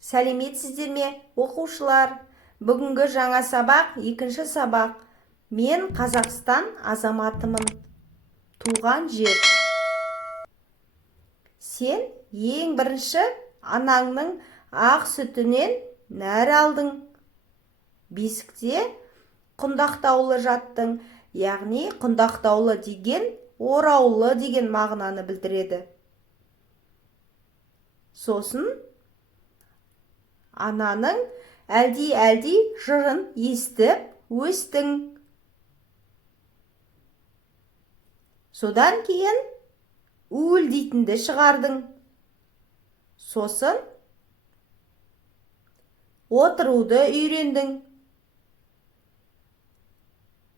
Сәлеметсіздер ме, оқушылар? Бүгінгі жаңа сабақ, екінші сабақ. Мен Қазақстан азаматымын. Туған жер. Сен ең бірінші анаңның ақ сүтінен нәр алдың. Бесікте құндақтаулы жаттың. Яғни құндақтаулы деген ораулы деген мағынаны білдіреді. Сосын ананың әлди жырын естіп өстің. Содан кейін өл дейтінді шығардың. Сосын отыруды үйрендің.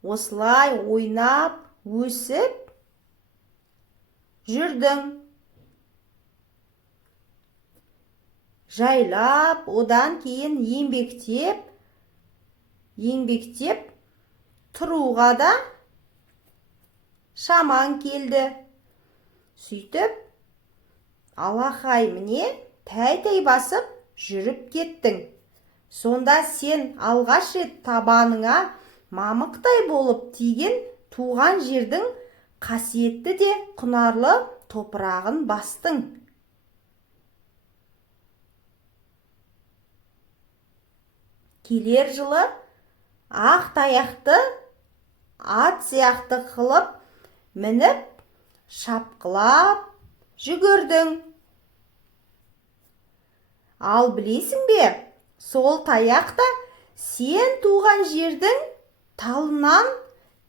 Осылай ойнап, өсіп жүрдің. Жайлап, одан кейін еңбектеп тұруға да шамаң келді. Сөйтіп, алақай міне тәй басып жүріп кеттің. Сонда сен алғаш рет табаныңа мамықтай болып тиген туған жердің қасиетті де құнарлы топырағын бастың. Келер жылы ақ таяқты ат сияқты қылып мініп, шапқылап жүгірдің. Ал білесің бе, сол таяқта сен туған жердің талынан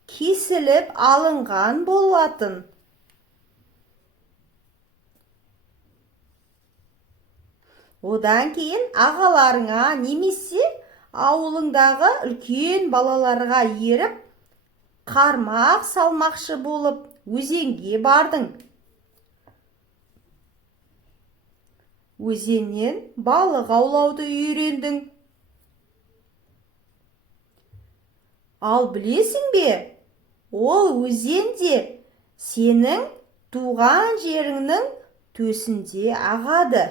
кесіліп алынған болатын. Одан кейін ағаларыңа немесе ауылыңдағы үлкен балаларға еріп, қармақ салмақшы болып өзенге бардың. Өзеннен балық аулауды үйрендің. Ал білесің бе, ол өзенде сенің туған жеріңнің төсінде ағады.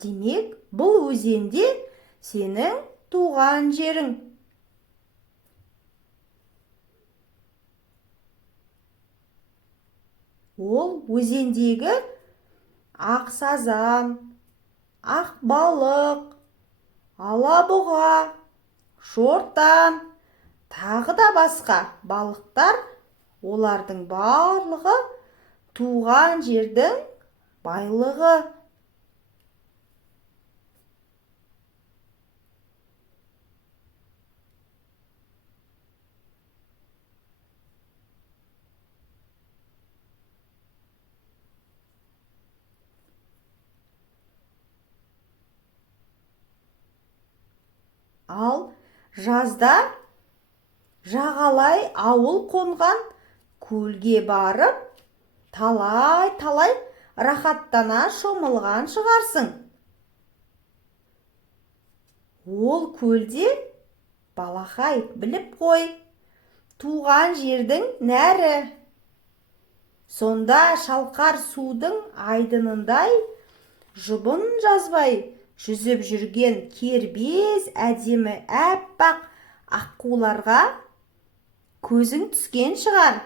Демек, бұл өзенде сенің туған жерің. Ол өзендегі ақ сазан, ақ балық, алабұға, шортан, тағы да басқа балықтар, олардың барлығы туған жердің байлығы. Ал жазда жағалай ауыл қонған көлге барып, талай рахаттана шомылған шығарсың. Ол көлде, балақай, біліп қой, туған жердің нәрі. Сонда шалқар судың айдынындай жұбын жазбай жүзіп жүрген кербез әдемі әппақ аққуларға көзің түскен шығар.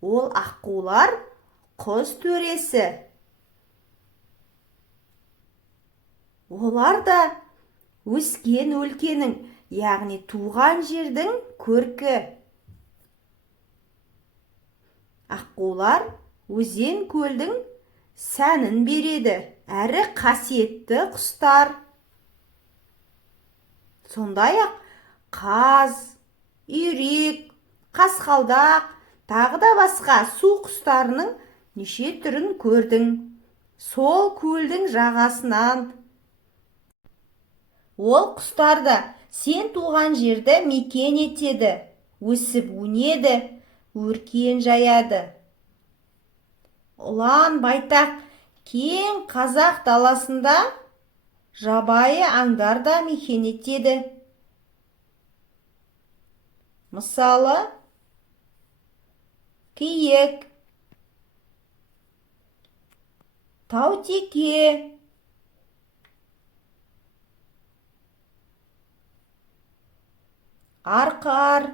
Ол аққулар құс төресі. Олар да өскен өлкенің, яғни туған жердің көркі. Аққулар өзен көлдің сәнін береді, әрі қасиетті құстар. Сондай-ақ қаз, үйрек, қасқалдақ, тағы да басқа су құстарының неше түрін көрдің. Сол көлдің жағасынан. Ол құстар да сен туған жерді мекен етеді, өсіп өнеді, өркен жаяды. Ұлан байтақ кең қазақ даласында жабайы аңдар да мекен етеді. Мысалы, киік, таутеке, арқар,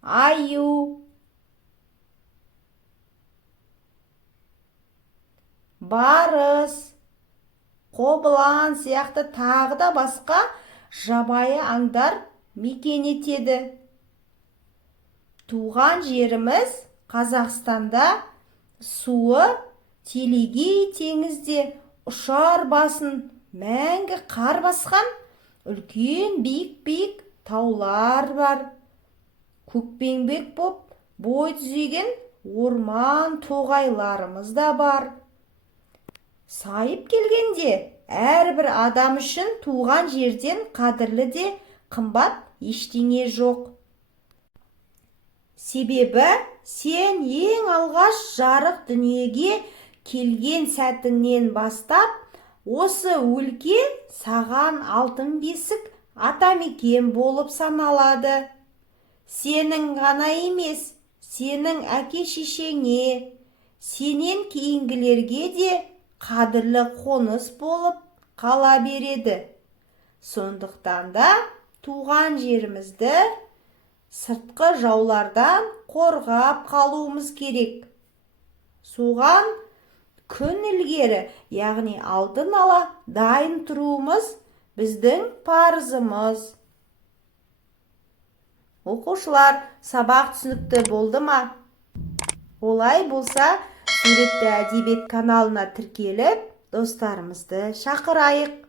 аю, барыс, қобылан сияқты тағы да басқа жабайы аңдар мекен етеді. Туған жеріміз Қазақстанда суы телегей теңізде ұшар басын мәңгі қар басқан үлкен биік таулар бар. Көкпеңбек боп бой түзеген орман тоғайларымыз да бар. Сайып келгенде әрбір адам үшін туған жерден қадірлі де қымбат ештеңе жоқ. Себебі сен ең алғаш жарық дүниеге келген сәтіңнен бастап, осы өлке саған алтын бесік атамекен болып саналады. Сенің ғана емес, сенің әке-шешеңе, сенен кейінгілерге де қадірлі қоныс болып қала береді. Сондықтан да туған жерімізді сыртқы жаулардан қорғап қалуымыз керек. Соған күн ілгері, яғни алдын ала дайын тұруымыз біздің парызымыз. Оқушылар, сабақ түсінікті болды ма? Олай болса, Суретті әдебиет каналына тіркеліп, достарымызды шақырайық.